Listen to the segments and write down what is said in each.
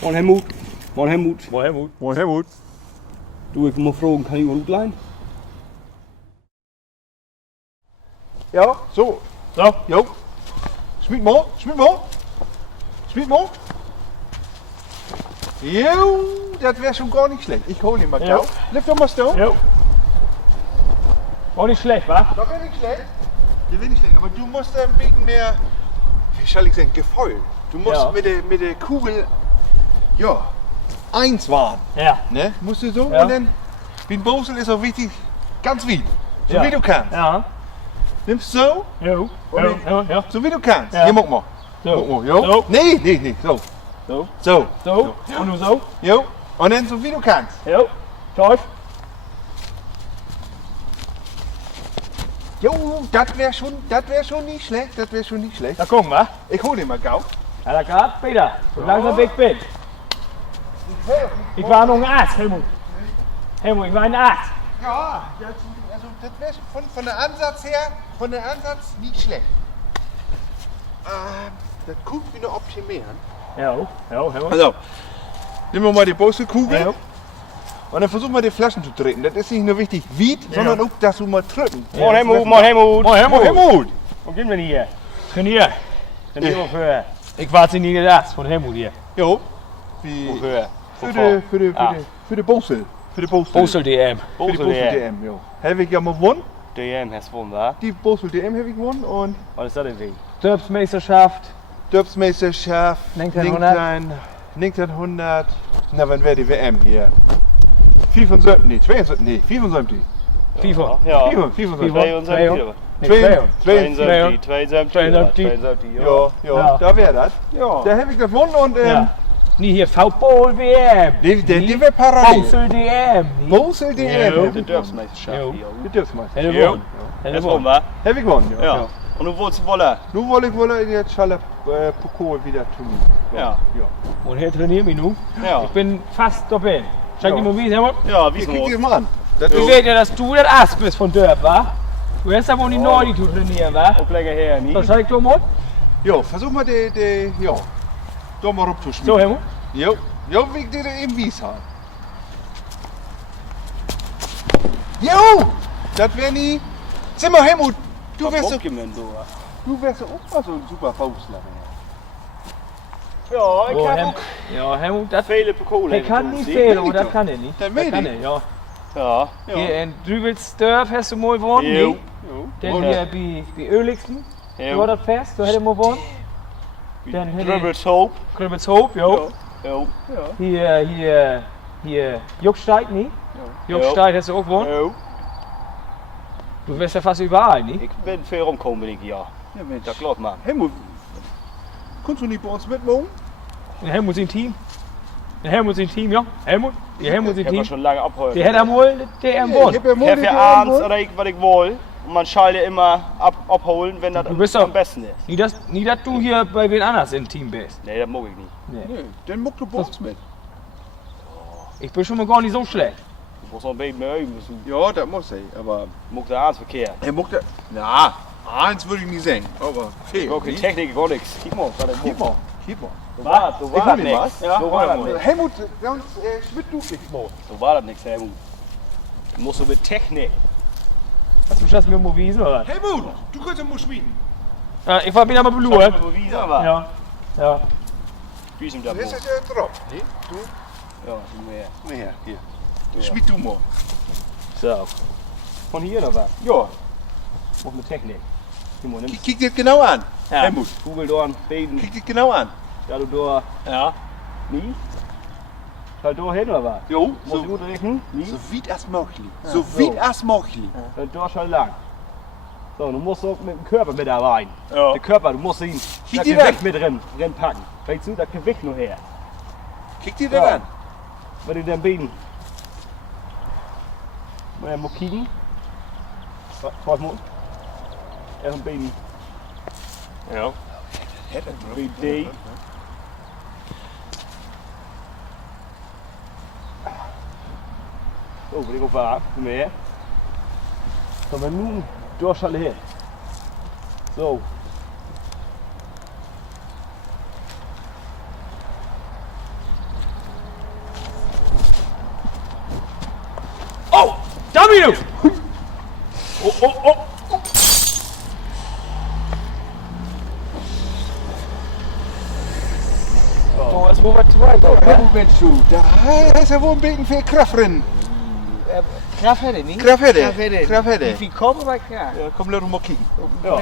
Moin Helmut. Moin Helmut. Moin Helmut. Moin Helmut. Du, ich will mal fragen, kann ich mal gut leihen? Ja, so. So. Jo. Schmied mal. Jo, das wäre schon gar nicht schlecht. Ich hole ihn mal Ja. gleich. Lift doch mal stone. Jo. Auch nicht schlecht, wa? Das wäre nicht schlecht. Das wäre nicht schlecht. Aber du musst ein bisschen mehr, wie soll ich sagen, Gefühl. Du musst Ja. mit der Kugel, ja, eins waren. Ja. Ne? Musst du so Ja. und dann, wie ein Bosel ist auch wichtig, ganz weit. So Ja. wie du kannst. Ja. Nimmst so, Jo. Ja. so wie du kannst. Ja. Hier, guck mal. So. Guck mal, jo. So. Nee, so. So. So. So. Und du so. Jo. Und dann so wie du kannst. Jo. Teuf. Jo, das wäre schon nicht schlecht. Das wäre schon nicht schlecht. Da gucken wir. Ich hol den mal gau. Ja, da grad, Peter. So langsam weg bin. Ich war noch ein Arzt, Helmut. Helmut, ich war ein Arzt. Ja, das wäre von der Ansatz her, nicht schlecht. Das guckt wie eine optimieren. Jo. Jo, Helmut. Also, nehmen wir mal die Boselkugel. Jo. Und dann versuchen wir die Flaschen zu treten. Das ist nicht nur wichtig, wie, sondern auch, dass du mal drücken. Moin Helmut, moin Helmut. Moin Oh, Helmut! Wo gehen wir denn hier? Trainier. Trainier für. Ich warte nie gedacht von Helmut hier. Jo. Wie Wofür? für die Bosel. Für die Bosel. Bosel DM. Für die Bosel DM, jo. Habe ich ja mal gewonnen. DM hast du gewonnen, wa? Die Bosel DM habe ich gewonnen und Was ist das denn wegen? Dörpsmeisterschaft. Dörpsmeisterschaft, 1900. 1900. Na, wann wäre die WM hier? 74, nee, 72, nee, 74. FIFA. Ja. 74. 72. Nee, 72. 72. Ja, da wäre das. Ja. Da habe ich gewonnen und Ja. Nie hier V-Ball WM. die wäre parallel. Bosel DM. Bosel DM. Die Dörfsmeisterschaft. Jo. Die Dörpsmeister. Hätte Jo. gewonnen. Hätte Hast du gewonnen, gewonnen. wa? Habe ich gewonnen, ja. Ja. Und du wolltest wollen? Nun wollte ich wohl jetzt Schalle Pokal wieder tun. Ja. Und hier trainieren wir nun. Ja. Ich bin fast dabei. Zeig dir mal wie, Helmut. Ja, wie Hier, ist guck dir es? mal an. Das Ich ist, weiß ja, dass du der Ast bist von Dörp, wa? Du hast aber auch nicht neu, die zu trainieren, wa? Auch länger her, nie? So, zeig doch mal. jo, versuch mal ja. Da mal rumzuschmieden. So, Helmut. Jo, wie ich dir eben wies habe. Jo, das wäre nie. Sag mal, Helmut, du wärst Guck mir so. auch mal so ein super Faustler. Ja, ich So, hab Helmut. auch Ja, Helmut, das viele Pokale. der kann nicht den fehlen, will ich aber das doch. kann er nicht. Den will Das kann ich. er, ja. Ja. Hier in Dübelsdorf hast du mal gewonnen, Jo. ne? Dann Oder? hier bei Ölixen, Jo. war das fest, du hättest mal gewonnen. Dann hätte Dribbles Hope. Krümmelshoop, jo. Jo. Hier Jucksteig, ne? Jucksteig hast du auch gewonnen. Jo. Du wärst ja fast überall, ne? Ich bin viel rumgekommen, bin ich, ja. Ja, Mensch. Das glaubt man. Helmut, kannst du nicht bei uns mitmachen? Der Helmut sein Team. Der Helmut sein Team, ja. Helmut? Der Helmut sein Ich hab das Team. schon lange abgeholt. Der hätte mal der Ich gewonnen. hab ja Ich mal habe die ja DM abends gewonnen. oder ich, was ich will. Und man soll ja immer abholen, wenn das Du bist doch- am besten ist. Nie, dass du hier bei wen anders im Team bist. Nee, das mag ich nicht. Nee, dann muck du bei uns mit. Ich bin schon mal gar nicht so schlecht. Du musst noch ein bisschen mehr üben. Du Ja, das muss ich, aber... muckst der abends verkehrt. Er muckt da... Na, eins würde ich nicht sagen, aber viel. Okay, Technik, gar nichts. Gib mal, was Gib mal, gib mal. So war Ich hol dir nix. was. Ja, so war das Also, nix. Helmut, sonst schmidt du nichts mal. So war das nix, Helmut. Du musst so mit Technik. Hast du das mir mal bewiesen, oder? Helmut, du kannst ja mal schmieden. Ja, ich war wieder mal Das blue. hast du mir bewiesen, aber Ja. Ja. wie ist ihm da Du hast wohl? das ja drauf, ne? Ja, du mehr. Na her, hier. Ja. Schmied du mal. So. Von hier oder was? Ja, Mach mit Technik. Gib mal, nimm. kick dir genau an. Ja. Helmut, Kugel dorn, Beten. kick dir genau an. Ja, du da. Ja. Nie? Schall da hin oder was? Jo, Muss ich gut rechnen? Nie? so weit as möglich. So weit as möglich. Da schall lang. So, du musst auch mit dem Körper mit da rein. Ja. Der Körper, du musst ihn Kick das die Gewicht mit drin packen. Weißt du, das Gewicht nur her. Kick dir Ja. das an. Bei den Beten. Mal mal kicken. Warte mal. Er ein Beten. Ja. BD. So, wil ik op waar? Kom maar her. Kom maar nu doorschallen her. Zo. Hui du! Oh. Oh, es wo was dabei, Wo bist du? Da ist ja wohl ein bisschen viel Kraft drin. Graf hätte, nicht? Kraft hätte. Wie kommen wir klar? Ja, komm, lass uns mal kicken. Ja.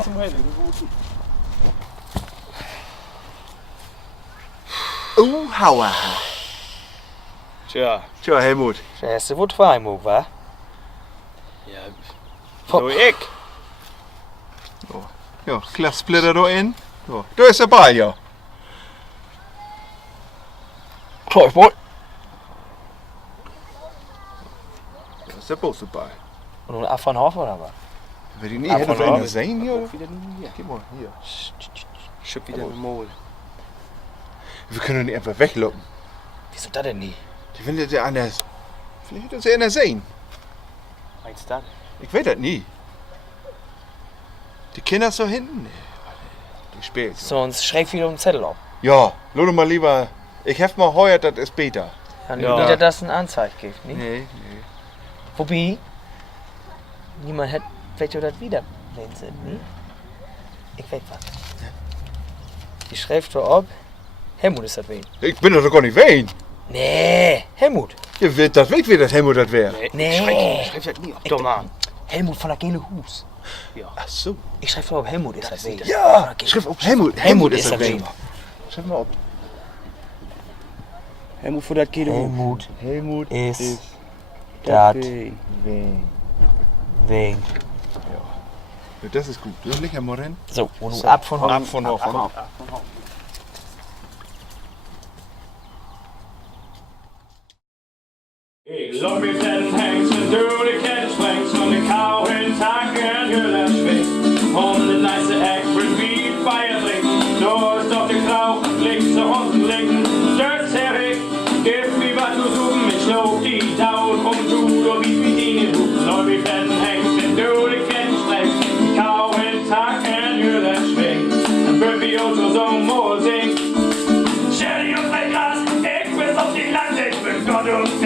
Hauer. Tja, Tja, Helmut. Erste wo zweimal, wa? ja. So ich. Ja, Glassplitter da in. Ja, da ist der Ball, ja. Klar, Boy. Da ist der große Ball. Und nun ab von Hof oder was? Will ich nie, Ab hätte von doch einer Hof. sein hier. Wieder nie hier. Geh mal, hier. Schub wieder im Maul. Wir können nicht einfach weglocken. Wieso das denn nie? Die findet ja anders. Vielleicht wird das ja einer sehen. Meinst du das? Ich weiß das nie. Die Kinder so hinten. Nee, die spielen. Sonst schreib wieder einen Zettel auf. Ja, lade mal lieber. Ich hef mal heuer, das ist besser. Dann Ja. wieder das eine Anzeige gibt, nicht? Nee. Wobei, niemand hätte vielleicht auch das wieder lesen sollen, nicht? Ich weiß was. Die schreibt da ab, Helmut ist das wen. Ich bin doch gar nicht wen. Nee, Helmut. Ihr wisst das weg, wie das Helmut das wäre. Nee. Schreib das nie auf. Doch mal. Helmut von der Gele Hus. Ach so. Ich schreibe da ab, Helmut ist das wen. Ja, schrift auf Helmut. Helmut ist das wen. Schreib mal auf. Helmut von der Kilo. Helmut ist das das Wen. wen. Ja, das ist gut. Du leg ja mal rein. So, und nun ab von Hof. Ab von Hof. Ik loop met den hengsten door de kennisbrengs van de kou en takken en hullen schwingt. Om de nice ekbert wie feier drinkt. Door stopt de klauw, ligt ze unten liegen. Stört zeg ik, gib mir wat zu suchen. Ich loop die Tau, komm du, door wie mit ihnen rufen. Loop met den hengsten door de kennisbrengs. Kou en takken en hullen schwingt. En burt wie ons wel zo'n mooi zingt. Scherry op mijn gras, ik ben op die land, ik ben God und